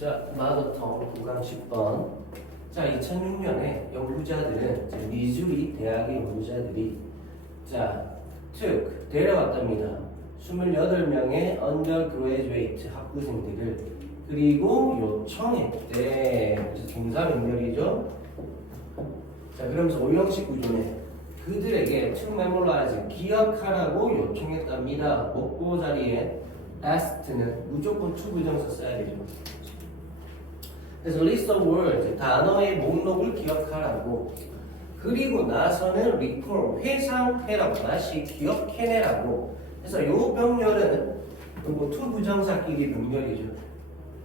자, 마더텅 9강 10번. 자, 2006년에 연구자들은 미주리 대학의 연구자들이 데려왔답니다. 28명의 undergraduate 학부생들을 그리고 요청했대. 동사 연결이죠. 자, 그러면서 오형식 구조네. 그들에게 to memorize 기억하라고 요청했답니다. 목보 자리에 asked는 무조건 to 부정사 써야 되죠. 그래서 list of words 단어의 목록을 기억하라고, 그리고 나서는 recall 회상해라고, 다시 기억해내라고. 그래서 요 병렬은 요거 to 부정사끼리 병렬이죠.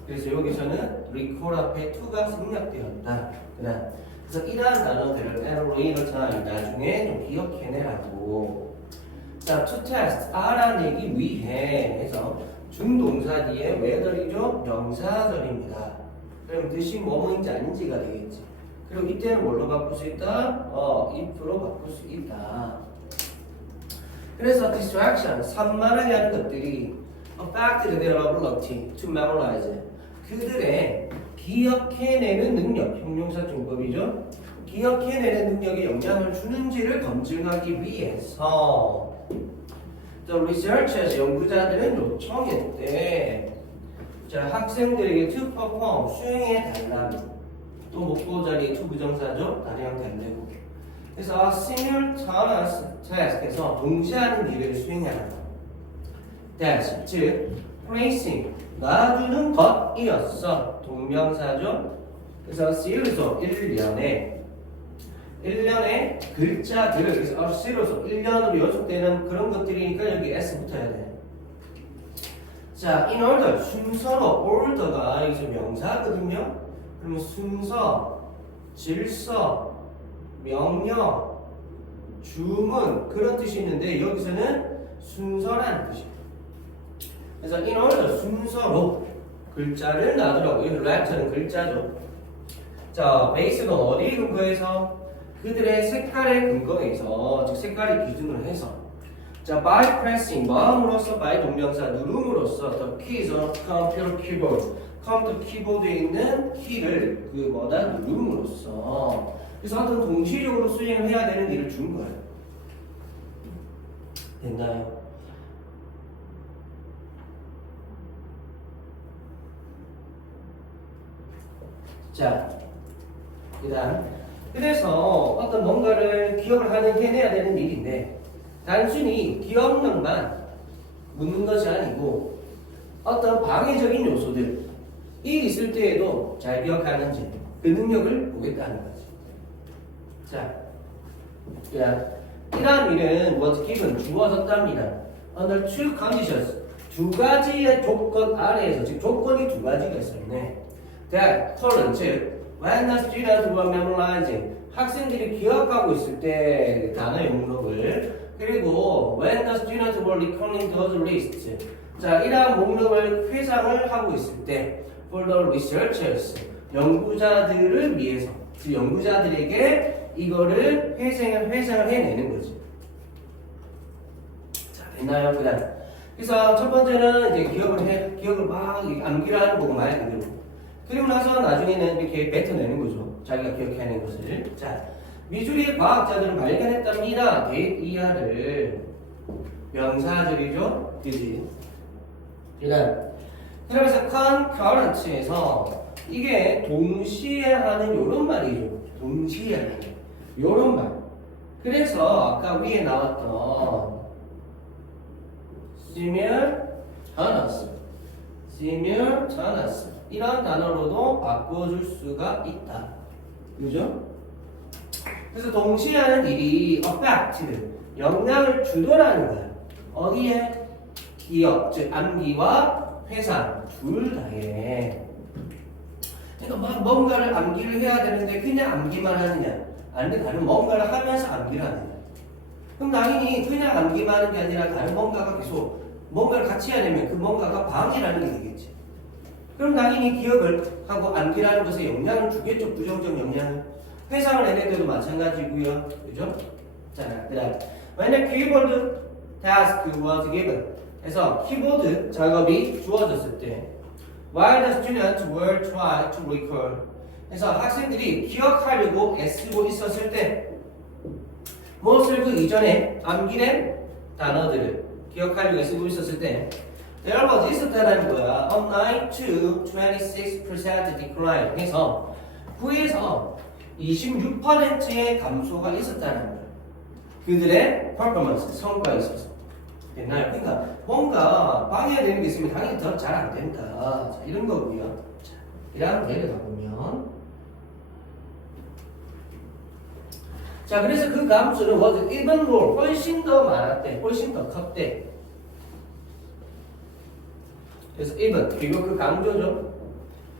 그래서 여기서는 recall 앞에 to가 생략되었다. 그래서 이러한 단어들을 at a later time 나중에 좀 기억해내라고. 자, to test 알아내기 위해 해서 중동사 뒤에 whether이죠, 명사절입니다. 그럼 뜻이 뭐뭐인지 아닌지가 되겠지. 그리고 이때는 뭘로 바꿀 수 있다? if로 바꿀 수 있다. 그래서 distraction, 산만하게 하는 것들이 affected their ability to memorize. 그들의 기억해내는 능력, 형용사 중법이죠. 기억해내는 능력에 영향을 주는지를 검증하기 위해서 The researchers, 연구자들은 요청했대. 자, 학생들에게 to perform, 수행해 달라고. 또 목보 자리에 to 부정사죠. 다량 달래고. 그래서 simultaneous task에서 동시하는 일을 수행하라고. task, 즉 placing, 놔두는 것이었어. 동명사죠. 그래서 series of 1년에 글자들을, 그래서 series of 1년으로 요속되는 그런 것들이니까 여기 s 붙어야 돼. 자, in order, 순서로, order가 여기서 명사거든요. 그러면 순서, 질서, 명령, 주문 그런 뜻이 있는데 여기서는 순서라는 뜻이에요. 그래서 in order, 순서로 글자를 놔두라고. 여기 letter는 글자죠. 자, base는 어디 근거해서? 그들의 색깔의 근거에서, 즉 색깔의 기준으로 해서. 자, by pressing, 마음으로써, by 동명사, 누름으로써, the keys on computer keyboard, 컴퓨터 키보드에 있는 키를 누름으로써. 그래서 어떤 동시적으로 수행을 해야 되는 일을 준 거예요. 됐나요? 자, 그래서 어떤 뭔가를 기억을 해내야 되는 일인데, 단순히 기억력만 묻는 것이 아니고 어떤 방해적인 요소들이 있을 때에도 잘 기억하는지 그 능력을 보겠다는 거지. 자, 이러한 일은 was given, 주어졌답니다. Under two conditions, 두 가지의 조건 아래에서, 즉 조건이 두 가지가 있었네. That, 즉 when the students were memorizing, 학생들이 기억하고 있을 때 단어의 목록을, 그리고 when the students were recalling those lists, 자, 이러한 목록을 회상을 하고 있을 때 for the researchers, 연구자들을 위해서, 즉 연구자들에게 이거를 회상을 해내는 거지. 자, 됐나요? 그래서 첫 번째는 이제 기억을 막 암기를 하는 거고 말 그대로. 그리고 나서 나중에는 이렇게 뱉어내는 거죠. 자기가 기억해낸 것을. 자, 미주리의 과학자들은 발견했답니다. 이하를 명사절이죠. 그지? 그러면서 concurrent에서 이게 동시에 하는 요런 말이죠. 동시에 하는 요런 말. 그래서 아까 위에 나왔던 simultaneous 이런 단어로도 바꿔줄 수가 있다. 그죠? 그래서 동시에 하는 일이 affect, 영향을 주더라는 거야. 어디에? 기억, 즉 암기와 회상 둘 다에. 그러니까 막 뭔가를 암기를 해야 되는데 그냥 암기만 하느냐? 아닌데 다른 뭔가를 하면서 암기를 하느냐? 그럼 당연히 그냥 암기만 하는 게 아니라 다른 뭔가가 계속 뭔가를 같이 해야 되면 그 뭔가가 방해라는 게 되겠지. 그럼 당연히 기억을 하고 암기라는 것에 영향을 주겠죠. 부정적 영향을. 회상을 해낼 때도 마찬가지고요. 그죠? 자, 그다음 when the keyboard task was given, 그래서 키보드 작업이 주어졌을 때 while the students were trying to recall. 그래서 학생들이 기억하려고 애쓰고 있었을 때 무엇을 그 이전에 암기된 단어들을 기억하려고 애쓰고 있었을 때 there was 있었다는 거야. On 9 to 26% decline. 그래서 9에서 26%의 감소가 있었다는 거야. 그들의 퍼포먼스, 성과에 있어서. 됐나요? 그러니까 뭔가 방해되는 게 있으면 당연히 더 잘 안 된다. 자, 이런 거고요. 자, 이랑 예를 들어보면 자, 그래서 그 감수는 was even more, 훨씬 더 많았대, 훨씬 더 컸대. 그래서 even, 그리고 그 강조죠.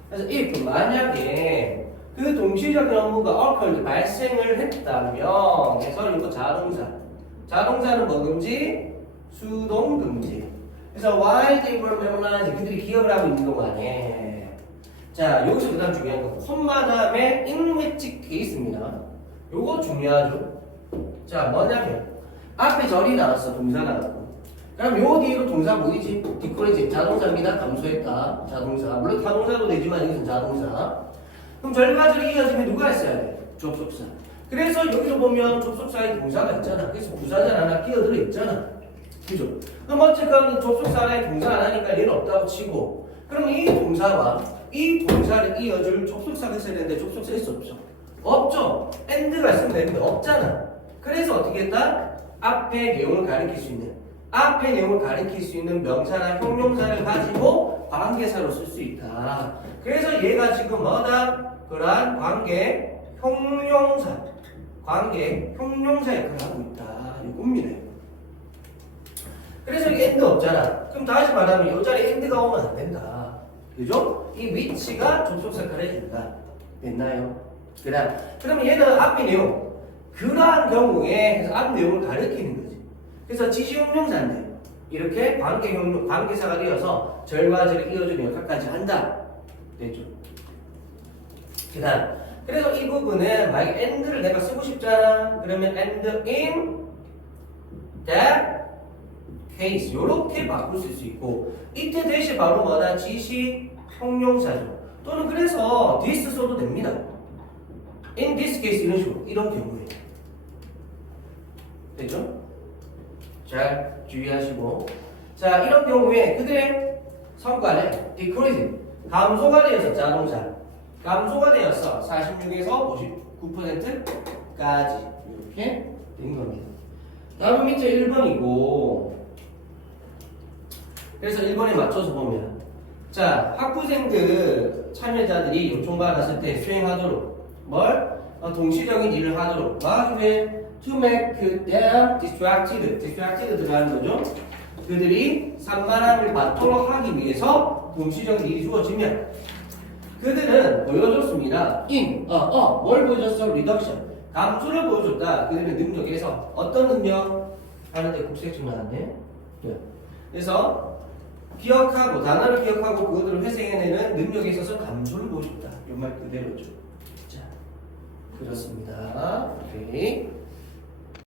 그래서 if, 만약에 그 동시적인 업무가 occurred, 발생을 했다면, 그래서 이거 자동사. 자동사는 뭐금지? 수동금지. 그래서 while they were memorizing, 그들이 기억을 하고 있는 동안에. 자, 여기서 그 다음 중요한 거. 콤마 다음에 in which case입니다. 요거 중요하죠. 자, 뭐냐면 앞에 절이 나왔어. 동사 나왔고. 그럼 요 뒤로 동사 보이지? 디코레이지 자동사입니다. 감소했다. 자동사. 물론 타동사도 되지만 여기서는 자동사. 그럼 절과절이 이어지면 누가 했어야 돼? 접속사. 그래서 여기서 보면 접속사에 동사가 있잖아. 그래서 부사절 하나 끼어들어 있잖아. 그죠? 그럼 어쨌건 접속사 하나에 동사 안 하니까 얘는 없다고 치고, 그럼 이 동사와 이 동사를 이어줄 접속사가 있어야 되는데 접속사 있어 없어? 없죠. and가 있으면 되는데 없잖아. 그래서 어떻게 했다? 앞에 내용을 가리킬 수 있는, 앞에 내용을 가리킬 수 있는 명사나 형용사를 가지고 관계사로 쓸 수 있다. 그래서 얘가 지금 뭐다? 그러한 관계 형용사, 관계 형용사 역할을 하고 있다. 이겁니다. 그래서 이게 and 없잖아. 그럼 다시 말하면 이 자리에 and가 오면 안 된다. 그죠? 이 위치가 접속사 역할을 해준다. 됐나요? 그러면 얘는 앞에 내용, 그러한 경우에 그래서 앞 내용을 가리키는 거지. 그래서 지시형용사인데 이렇게 관계사가 되어서 절과 절을 이어주는 역할까지 한다. 됐죠? 그래서 이 부분은 만약 and를 내가 쓰고 싶잖아. 그러면 and in that case 이렇게 바꿀 수 있고, 이때 대신 바로 뭐다? 지시 형용사죠. 또는 그래서 this 써도 됩니다. In this case 이런 식으로, 이런 경우에. 됐죠? 잘 주의하시고. 자, 이런 경우에 그들의 성과는 decrease, 감소가 되어서 자동사, 감소가 되어서 46에서 59%까지 이렇게 된 겁니다. 다음 밑에 1번이고, 그래서 1번에 맞춰서 보면, 자, 학부생들 참여자들이 요청받았을 때 수행하도록 뭘? 동시적인 일을 하도록 마지막에 to make them distracted 들어가는 거죠. 그들이 산만함을 받도록 하기 위해서 동시적인 일이 주어지면 그들은 보여줬습니다. 뭘 보여줬어? reduction, 감소를 보여줬다. 그들의 능력에서 어떤 능력? 하는데 국세청 나왔네. 네. 그래서 기억하고, 단어를 기억하고 그것들을 회생해내는 능력에 있어서 감소를 보여줬다. 이 말 그대로죠. 자, 그렇습니다. 오케이.